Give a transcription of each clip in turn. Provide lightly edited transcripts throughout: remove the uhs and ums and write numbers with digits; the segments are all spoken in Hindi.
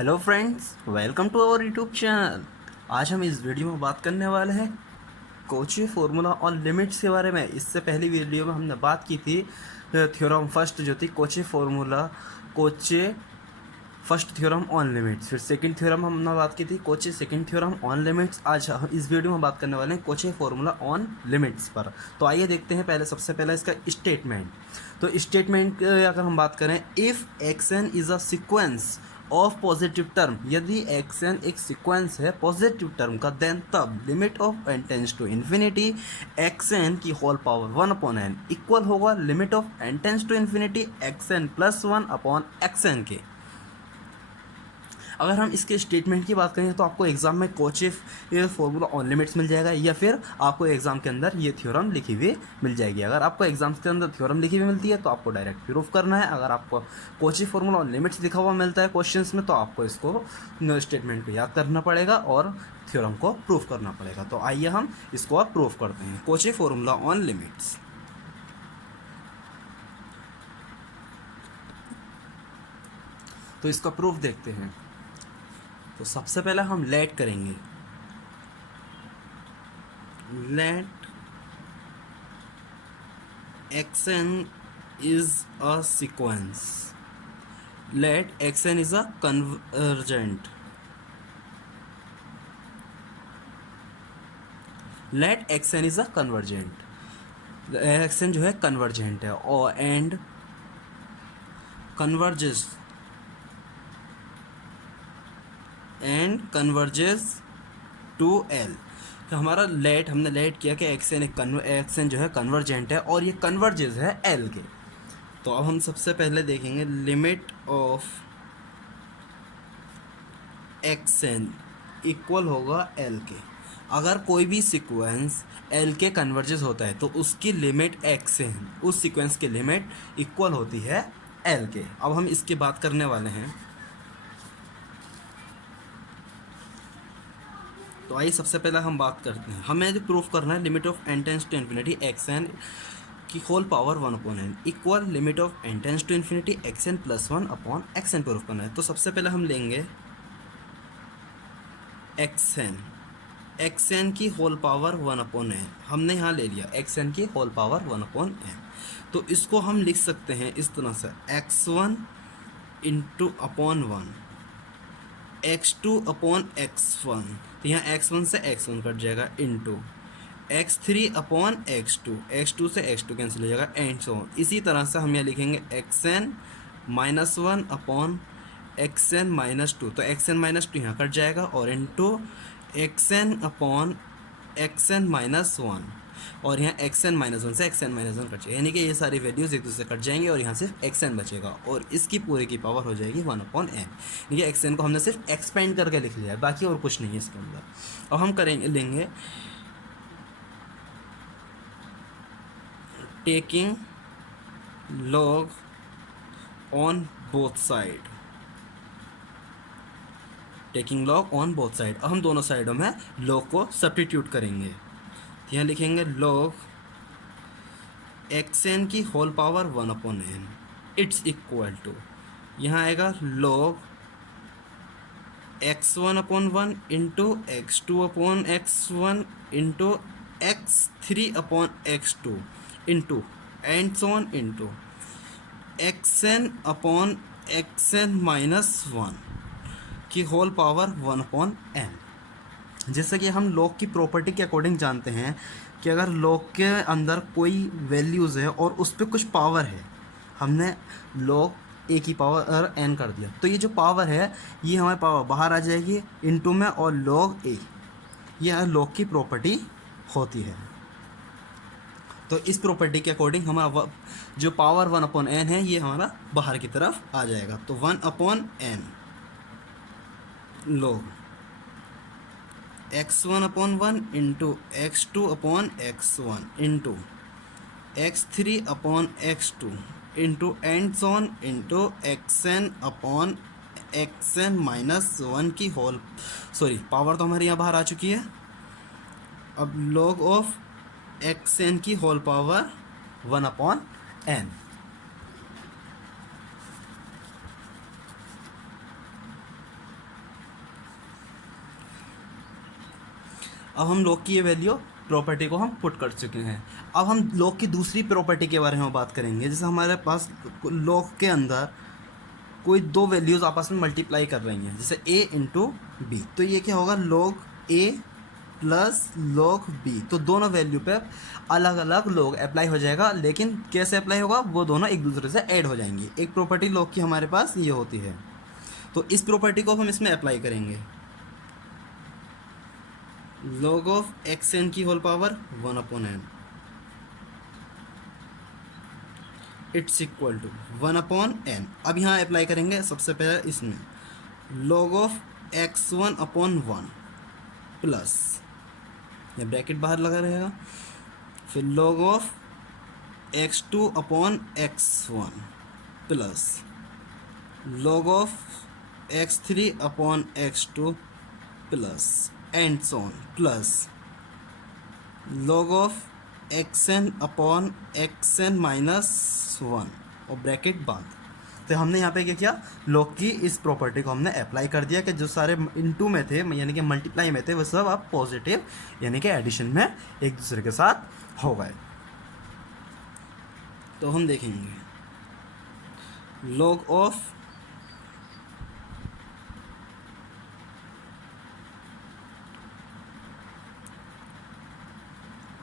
Hello friends, welcome to our YouTube channel. आज हम इस वीडियो में बात करने वाले हैं कोची फॉर्मूला और लिमिट्स के बारे में। इससे पहली वीडियो में हमने बात की थी थ्योरम फर्स्ट जो थी Kochi formula, Kochi first theorem on limits. फिर सेकंड थ्योरम हमने बात की थी Kochi second theorem on limits. आज हम इस वीडियो में बात करने वाले हैं कोची फॉर्मूला ऑन लिमिट्स पर। तो आइए देखते हैं पहले सबसे पहले इसका स्टेटमेंट। तो स्टेटमेंट अगर हम बात करें, if x n is a sequence of positive term, यदि एक्स एन एक सीक्वेंस है पॉजिटिव टर्म का, देन तब limit of N tends to infinity x N की होल पावर 1/n इक्वल होगा limit of N tends to infinity x N plus 1/xn के। अगर हम इसके स्टेटमेंट की बात करें तो आपको एग्जाम में कोची फॉर्मूला ऑन लिमिट्स मिल जाएगा, या फिर आपको एग्जाम के अंदर ये थ्योरम लिखी हुई मिल जाएगी। अगर आपको एग्जाम्स के अंदर थ्योरम लिखी हुई मिलती है तो आपको डायरेक्ट प्रूफ करना है। अगर आपको कोची फॉर्मूला ऑन लिमिट्स लिखा हुआ मिलता है क्वेश्चंस में तो आपको इसको स्टेटमेंट को याद करना पड़ेगा और थ्योरम को प्रूफ करना पड़ेगा। तो आइए हम इसको अब प्रूफ करते हैं, कोची फॉर्मूला ऑन लिमिट्स। तो इसका प्रूफ देखते हैं। तो सबसे पहले हम लेट करेंगे, let x n is a sequence, let x n is a convergent, let x n is a convergent, x n जो है कन्वर्जेंट है और एंड कन्वर्जेस टू एल। तो हमारा लेट, हमने लेट किया कि एक्स एन जो है कन्वर्जेंट है और ये कन्वर्जेस है एल के। तो अब हम सबसे पहले देखेंगे limit of x n equal होगा एल के। अगर कोई भी सीक्वेंस एल के कन्वर्जेस होता है तो उसकी लिमिट एक्स एन, उस सीक्वेंस की लिमिट इक्वल होती है एल के। अब हम इसकी बात करने वाले हैं। तो आइए सबसे पहले हम बात करते हैं, हमें जो प्रूफ करना है limit of N tends to infinity x N की whole power 1/n equal limit of N tends to infinity x N plus 1/xn proof करना है। तो सबसे पहले हम लेंगे एक्स एन की होल पावर 1/n, हमने यहाँ ले लिया एक्स एन की होल पावर 1/n। तो इसको हम लिख सकते हैं इस तरह से x1 into upon 1, x2 upon x1, तो यहाँ x1 से x1 कट जाएगा, इंटू x3 अपॉन x2 से x2 कैंसिल हो जाएगा, एंड सो ऑन। इसी तरह से हम यहाँ लिखेंगे xn minus 1 upon xn minus 2, तो xn माइनस 2 यहाँ कट जाएगा और into xn upon xn minus 1, और यहाँ xn माइनस 1 से xn माइनस 1 कट जाएगा, यानी कि ये सारी वैल्यूज़ एक दूसरे कट जाएंगे और यहाँ सिर्फ xn बचेगा और इसकी पूरी की पावर हो जाएगी 1/n। यानी कि xn को हमने सिर्फ एक्सपेंड करके लिख लिया है, बाकी और कुछ नहीं है इसके अंदर। अब हम करेंगे, लेंगे taking log on both side, taking log on both side. अब हम दोनों साइडों में log को सब्स्टिट्यूट करेंगे। यहाँ लिखेंगे log एक्स एन की whole power 1/n it's equal to, यहाँ आएगा log x1/1 into x2/x1 into x3/x2 into and so on into xn/xn minus 1 की होल पावर 1/n। जैसे कि हम log की प्रॉपर्टी के अकॉर्डिंग जानते हैं कि अगर log के अंदर कोई वैल्यूज़ है और उस पर कुछ पावर है, हमने log a की पावर n कर दिया, तो ये जो पावर है ये हमारी पावर बाहर आ जाएगी इनटू में, और log a यह log की प्रॉपर्टी होती है। तो इस प्रॉपर्टी के अकॉर्डिंग हमारा जो पावर 1/n है ये हमारा बाहर की तरफ आ जाएगा। तो 1/n log x1/1 into x2/x1 into x3/x2 into and so on into xn/xn minus 1 की होल, सॉरी पावर तो हमारे यहाँ बाहर आ चुकी है। अब log ऑफ xn की होल पावर 1/n। अब हम log की ये वैल्यू प्रॉपर्टी को हम पुट कर चुके हैं। अब हम log की दूसरी प्रॉपर्टी के बारे में बात करेंगे। जैसे हमारे पास log के अंदर कोई दो वैल्यूज़ आपस में मल्टीप्लाई कर रही हैं, जैसे a इंटू बी, तो ये क्या होगा, log a plus log b, तो दोनों वैल्यू पे अलग अलग log अप्लाई हो जाएगा, लेकिन कैसे अप्लाई होगा, वो दोनों एक दूसरे से ऐड हो जाएंगी। एक प्रॉपर्टी log की हमारे पास ये होती है, तो इस प्रॉपर्टी को हम इसमें अप्लाई करेंगे। log ऑफ एक्स एन की whole power 1/n, it's equal to 1/n। अब यहाँ अप्लाई करेंगे सबसे पहले इसमें log ऑफ x1/1 प्लस, या ब्रैकेट बाहर लगा रहेगा, फिर log of x2/x1 plus log of x3/x2 plus and so on, plus log of xn/xn minus 1 और ब्रैकेट बंद। तो हमने यहाँ पे क्या किया, log की इस प्रॉपर्टी को हमने अप्लाई कर दिया कि जो सारे इनटू में थे, यानी कि मल्टीप्लाई में थे, वो सब अब पॉजिटिव यानी कि एडिशन में एक दूसरे के साथ हो गए। तो हम देखेंगे log of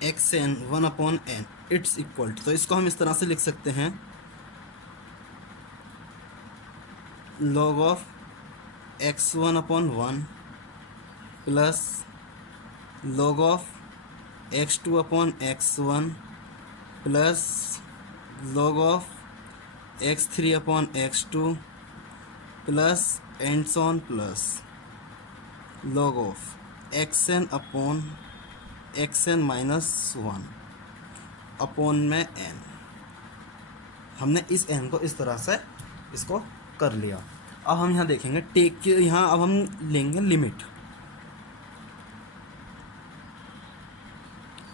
xn 1/n, it's equal to, तो इसको हम इस तरह से लिख सकते हैं, log of x1/1 plus log of x2/x1 plus log of x3/x2 plus and so on, plus log of xn minus 1 upon में n। हमने इस n को इस तरह से इसको कर लिया। अब हम यहाँ देखेंगे टेक के, यहाँ अब हम लेंगे limit,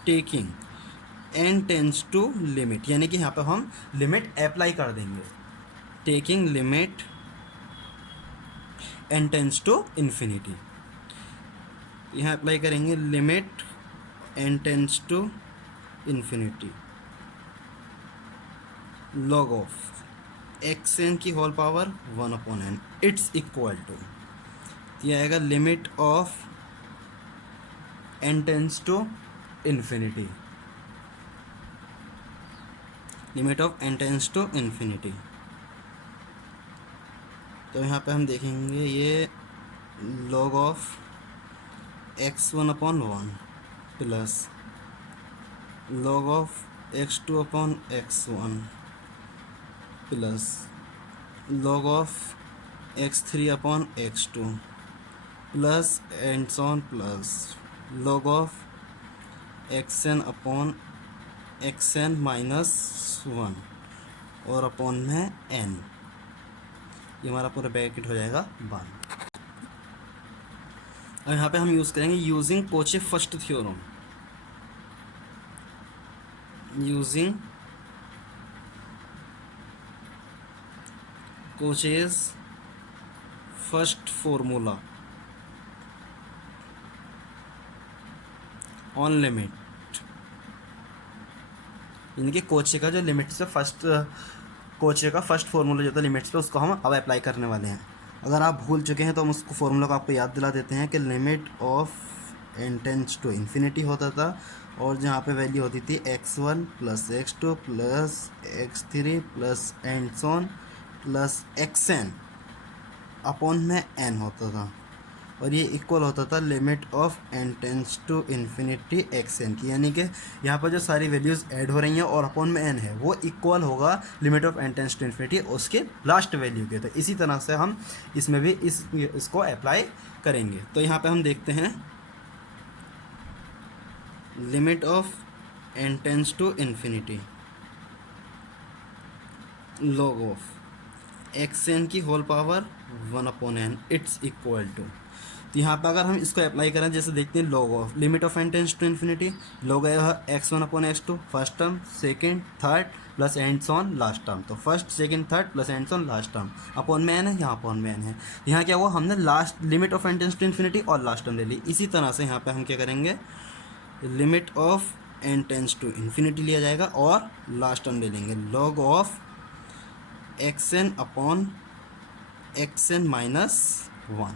taking n tends to limit, यानी कि यहाँ पे हम लिमिट अप्लाई कर देंगे, taking limit n tends to infinity. यहाँ अप्लाई करेंगे limit n tends to infinity log of xn की whole power 1/n, it's equal to, ये आएगा limit of n tends to infinity, limit of n tends to infinity. तो यहाँ पे हम देखेंगे ये log of x1/1 plus log of x2/x1 plus log of x3/x2 plus and so on, plus log of xn minus 1 और अपॉन में n, ये हमारा पूरा ब्रैकेट हो जाएगा बंद। अब यहाँ पे हम यूज़ करेंगे using Koche first theorem, using coaches first formula on limit, यानी कि कोचे का जो लिमिट से फर्स्ट, कोचे का फर्स्ट फॉर्मूला जो था लिमिट्स पे, उसको हम अब अप्लाई करने वाले हैं। अगर आप भूल चुके हैं तो हम उसको फॉर्मूला को आपको याद दिला देते हैं कि limit of n tends to infinity होता था, और जहाँ पे वैल्यू होती थी x1 plus x2 plus x3 plus and so on plus xn upon में n होता था, और ये इक्वल होता था limit of n tends to infinity xn की, यानी कि यहाँ पर जो सारी वैल्यूज़ ऐड हो रही हैं और अपॉन में n है, वो इक्वल होगा limit of n tends to infinity उसके लास्ट वैल्यू के। तो इसी तरह से हम इसमें भी इसको अप्लाई करेंगे। तो यहाँ पे हम देखते हैं limit of n tends to infinity log of xn की whole power 1/n, it's equal to, तो यहाँ पर अगर हम इसको अप्लाई करें, जैसे देखते हैं log of limit of N tends to infinity, log है x1 upon x2, first term, second, third plus ends on last term. तो first second third plus ends on last term upon में n है, यहाँ अपॉन में n है। यहाँ क्या हुआ, हमने last limit of N tends to infinity और लास्ट टर्म ले ली। इसी तरह से यहाँ पे हम क्या करेंगे, limit of N tends to infinity लिया जाएगा और लास्ट टर्म ले लेंगे log of xn upon xn minus 1।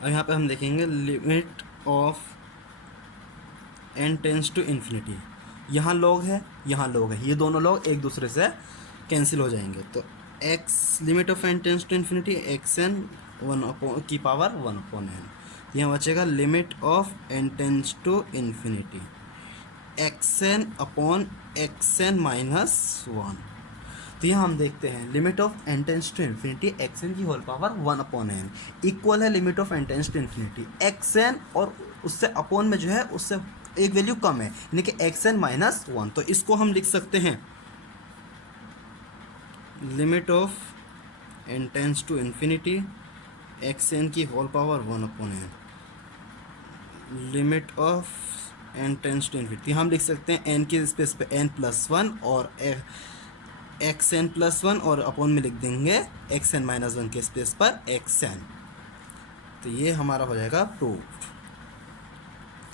अब यहाँ पे हम देखेंगे limit of N tends to infinity, यहाँ लॉग है यहाँ लॉग है, ये दोनों लॉग एक दूसरे से कैंसिल हो जाएंगे। तो x limit of N tends to infinity xn 1 upon की पावर 1 अपॉन n। यहाँ बचेगा limit of N tends to infinity xn upon xn minus 1। तो यहाँ हम देखते हैं limit of N tends to infinity xn की whole power 1 upon n equal है limit of N tends to infinity xn, और उससे अपॉन में जो है उससे एक वैल्यू कम है, यानी कि xn माइनस 1। तो इसको हम लिख सकते हैं limit of N tends to infinity xn की whole power 1 upon n, limit of N tends to infinity हम लिख सकते हैं n की स्पेस पे n प्लस 1 और xn प्लस 1 और अपॉन में लिख देंगे xn माइनस 1 के स्पेस पर xn। तो ये हमारा हो जाएगा प्रूफ।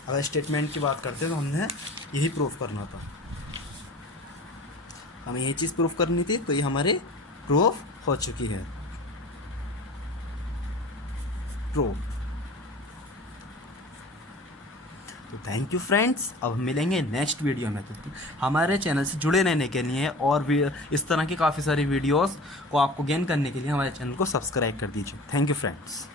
अगर स्टेटमेंट की बात करते हैं तो हमने यही प्रूफ करना था, हमें यही चीज़ प्रूफ करनी थी, तो ये हमारे प्रूफ हो चुकी है। प्रूफ। तो थैंक यू फ्रेंड्स, अब मिलेंगे नेक्स्ट वीडियो में। तो हमारे चैनल से जुड़े रहने के लिए और भी इस तरह की काफ़ी सारी वीडियोस को आपको गेन करने के लिए हमारे चैनल को सब्सक्राइब कर दीजिए। Thank you friends.